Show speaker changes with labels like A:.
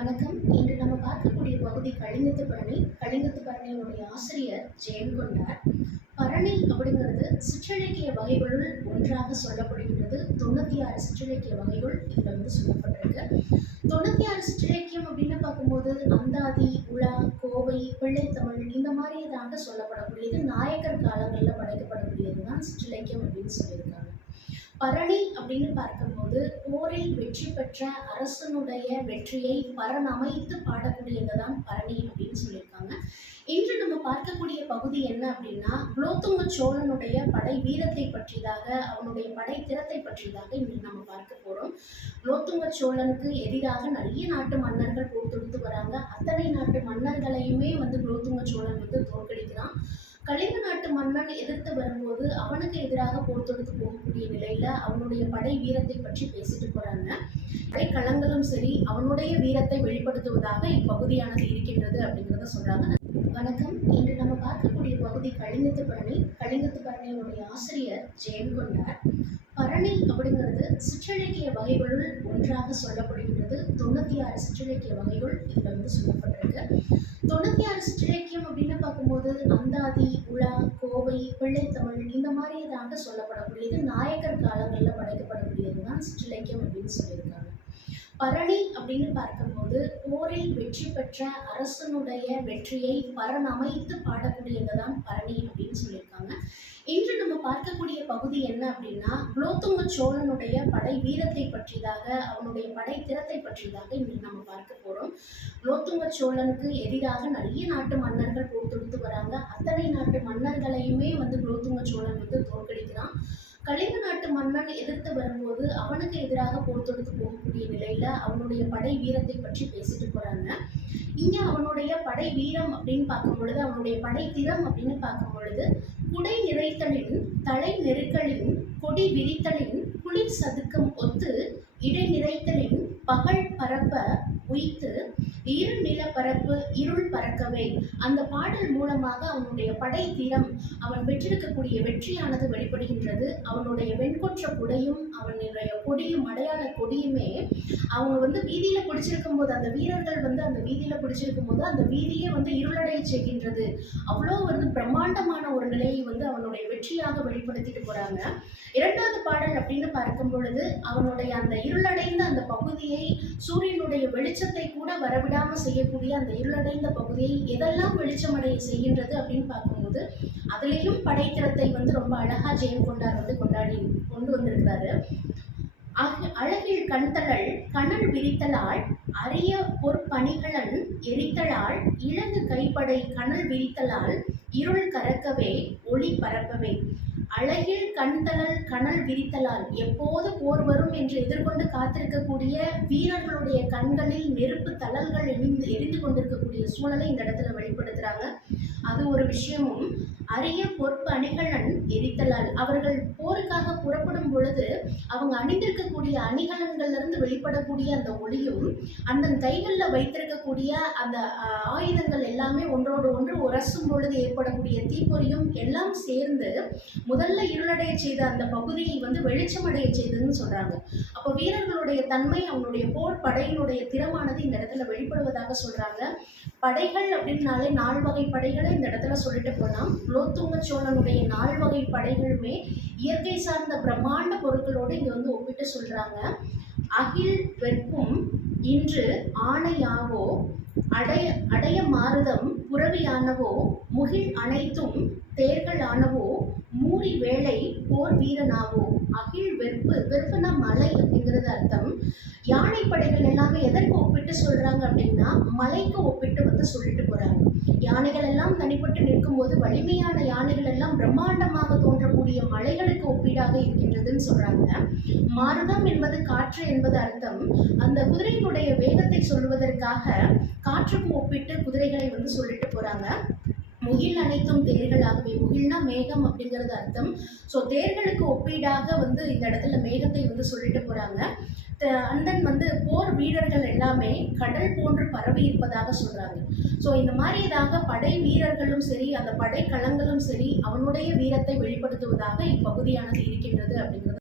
A: வணக்கம். இன்று நம்ம பார்க்கக்கூடிய பகுதி கலிங்கத்து பரணி. கலிங்கத்து பரணியினுடைய ஆசிரியர் ஜெயங்கொண்டார் பரணி அப்படிங்கிறது சிற்றிலக்கிய வகைகளுள் ஒன்றாக சொல்லப்படுகின்றது. தொண்ணூற்றி ஆறு சிற்றிலக்கிய வகைகள் இதில் வந்து சொல்லப்பட்டிருக்கு. தொண்ணூற்றி ஆறு சிற்றிலக்கியம் அப்படின்னு பார்க்கும்போது அந்தாதி உலா கோவை பிள்ளைத்தமிழ் இந்த மாதிரி இதாக சொல்லப்படக்கூடியது. நாயக்கர் காலங்களில் படைக்கப்படக்கூடியது தான் சிற்றிலக்கியம் அப்படின்னு சொல்லியிருக்காங்க. பரணி அப்படின்னு பார்க்கும்போது போரில் வெற்றி பெற்ற அரசனுடைய வெற்றியை பரணமைத்து பாடக்கூடியது தான் பரணி அப்படின்னு சொல்லியிருக்காங்க. இன்று நம்ம பார்க்கக்கூடிய பகுதி என்ன அப்படின்னா குலோத்துங்க சோழனுடைய படை வீரத்தை பற்றியதாக அவனுடைய படை திறத்தை பற்றியதாக இன்று நம்ம பார்க்க போறோம். குலோத்துங்க சோழனுக்கு எதிராக நிறைய நாட்டு மன்னர்கள் போர் தொடுத்து அத்தனை நாட்டு மன்னர்களையுமே வந்து குலோத்துங்க சோழன் வந்து தோற்கடிக்கிறான். கலிங்க நாட்டு மன்னன் எதிர்த்து வரும்போது அவனுக்கு எதிராக போர் தொடுத்து போகக்கூடிய நிலையில அவனுடைய படை வீரத்தை பற்றி பேசிட்டு போறாங்க. படை களங்களும் சரி அவனுடைய வீரத்தை வெளிப்படுத்துவதாக இப்பகுதியானது இருக்கின்றது அப்படிங்கிறத சொல்றாங்க. வணக்கம். இன்று பகுதி கலிங்கத்து பரணி கலிங்கத்து பரணியினுடைய ஆசிரியர் ஜெயங்கொண்டார் பரணி அப்படிங்கிறது சிற்றிலக்கிய வகைகளுள் ஒன்றாக சொல்லப்படுகின்றது. தொண்ணூற்றி ஆறு சிற்றிலக்கிய வகைகள் இதில் வந்து சொல்லப்பட்டிருக்கு. தொண்ணூற்றி ஆறு சிற்றிலக்கியம் அப்படின்னு பார்க்கும்போது அந்தாதி உலா கோவை பிள்ளைத்தமிழ் இந்த மாதிரி இதாக சொல்லப்படக்கூடியது. நாயக்கர் காலங்களில் படைக்கப்படக்கூடியது தான் சிற்றிலக்கியம் அப்படின்னு சொல்லியிருக்காங்க. பரணி அப்படின்னு பார்க்கும்போது போரில் வெற்றி பெற்ற அரசனுடைய வெற்றியை பரணமைத்து பாடக்கூடியது தான் பரணி அப்படின்னு சொல்லியிருக்காங்க. இன்று நம்ம பார்க்கக்கூடிய பகுதி என்ன அப்படின்னா குலோத்துங்க சோழனுடைய படை வீரத்தை பற்றியதாக அவனுடைய படை திறத்தை பற்றியதாக இன்று நம்ம பார்க்க குலோத்துங்க சோழனுக்கு எதிராக நிறைய நாட்டு மன்னர்கள் போர் தொடுத்து வராங்க. அத்தனை நாட்டு மன்னர்களையுமே வந்து குலோத்துங்க சோழன் வந்து தோற்கடிக்கிறான். கலிங்க நாட்டு மன்னன் எதிர்த்து வரும்போது அவனுக்கு எதிராக போர் தொடுத்து போகக்கூடிய நிலையில அவனுடைய படை வீரத்தை பற்றி பேசிட்டு போறாங்க. இங்க அவனுடைய படை வீரம் அப்படின்னு பார்க்கும் பொழுது அவனுடைய படை திறம் அப்படின்னு பார்க்கும் பொழுது குடை நிறைத்தலின் தலை நெருக்கலின் கொடி விரித்தலின் குளிர் சதுக்கம் ஒத்து இடை பறக்கவே அந்த பாடல் மூலமாக அவனுடைய படை தீரம் அவன் பெற்றிருக்கக்கூடிய வெற்றியானது வெளிப்படுகின்றது. அவனுடைய வெண்கொற்ற குடையும் அவனுடைய கொடியும் அடையாள கொடியுமே அவங்க வந்து வீதியில பிடிச்சிருக்கும் போது அந்த வீரர்கள் வந்து அந்த வீதியில பிடிச்சிருக்கும் போது அந்த வீதியே வந்து இருளடைய செய்கின்றது. அவ்வளோ வந்து பிரம்மாண்டமான ஒரு நிலையை வந்து அவனுடைய வெற்றியாக வெளிப்படுத்திட்டு போறாங்க. இரண்டாவது பாடல் அப்படின்னு பார்க்கும் பொழுது அவனுடைய அந்த இருளடைந்த அந்த பகுதியை சூரியனுடைய வெளிச்சத்தை கூட வரவிடாம செய்யக்கூடிய அந்த இருளடைந்த பகுதி பகுதியை எதெல்லாம் வெளிச்சமடைய செய்கின்றது அப்படின்னு பார்க்கும்போது அதுலேயும் படைத்திறத்தை வந்து ரொம்ப அழகா ஜெயம் கொண்டார் வந்து கொண்டாடி கொண்டு வந்திருக்கிறாரு. அழகில் கண்தளல் கணல் விரித்தலால் அரிய பொற்பணிகளன் எரித்தலால் இலங்கு கைப்படை கணல் விரித்தலால் இருள் கறக்கவே ஒளி பரப்பவே. அழகில் கண்தளல் கனல் விரித்தலால் எப்போது போர் வரும் என்று எதிர்கொண்டு காத்திருக்கக்கூடிய வீரர்களுடைய கண்களில் நெருப்பு தளல்கள் எரிந்து எரிந்து கொண்டிருக்கக்கூடிய சூழலை இந்த இடத்துல வெளிப்படுத்துறாங்க. அது ஒரு விஷயமும் அரிய பொறுப்பு அணிகளன் எரித்தலால் அவர்கள் பொழுது அவங்க அணிந்திருக்கக்கூடிய அணிகலன்கள்ல இருந்து வெளிப்படக்கூடிய அந்த ஒளியும் அந்த கைகளில் வைத்திருக்கக்கூடிய அந்த ஆயுதங்கள் எல்லாமே ஒன்றோடு ஒன்று உரசும் பொழுது ஏற்படக்கூடிய தீப்பொறியும் எல்லாம் சேர்ந்து முதல்ல இருளடைய செய்த அந்த பகுதியை வந்து வெளிச்சமடைய செய்ததுன்னு சொல்றாங்க. அப்போ வீரர்களுடைய தன்மை அவனுடைய போர் படையினுடைய திறமானது இந்த இடத்துல வெளிப்படுவதாக சொல்றாங்க. படைகள் அப்படின்னாலே நால் வகை படைகளை இந்த இடத்துல சொல்லிட்டு போனால் குலோத்துங்க சோழனுடைய நால் வகை படைகளுமே இயற்கை சார்ந்த பிரம்மாண்ட பொருட்களோடு இங்கே வந்து ஒப்பிட்டு சொல்கிறாங்க அகில் வெற்பும் இன்று ஆணையாவோ அடைய அடைய மாறுதம் புறவியானவோ முகில் அனைத்தும் தேர்களானவோ மூரி வேலை போர் வீரனாவோ. அகில் வெற்பு வெறுப்புனா மலை அப்படிங்கிறது அர்த்தம். யானை படைகள் எல்லாமே எதற்கு ஒப்பிட்டு சொல்றாங்க அப்படின்னா மலைக்கு ஒப்பிட்டு வந்து சொல்லிட்டு போறாங்க. யானைகள் எல்லாம் தனிப்பட்டு நிற்கும்போது வலிமையான யானைகள் எல்லாம் பிரம்மாண்டமாக தோன்றக்கூடிய மலைகளுக்கு ஒப்பீடாக இருக்கின்றதுன்னு சொல்றாங்க. மாருதம் என்பது காற்று என்பது அர்த்தம். அந்த குதிரையினுடைய வேகத்தை சொல்வதற்காக காற்றுக்கு ஒப்பிட்டு குதிரைகளை வந்து சொல்லிட்டு போறாங்க. முகில் அனைத்தும் தேர்களாகவே. முகில்னா மேகம் அப்படிங்கிறது அர்த்தம். ஸோ தேர்களுக்கு ஒப்பீடாக வந்து இந்த இடத்துல மேகத்தை வந்து சொல்லிட்டு போறாங்க. அந்தன் வந்து போர் வீரர்கள் எல்லாமே கடல் போன்று பரவி இருப்பதாக சொல்றாங்க. ஸோ இந்த மாதிரியாக படை வீரர்களும் சரி அந்த படை களங்களும் சரி அவனுடைய வீரத்தை வெளிப்படுத்துவதாக இப்பகுதியானது இருக்கின்றது அப்படிங்கிறது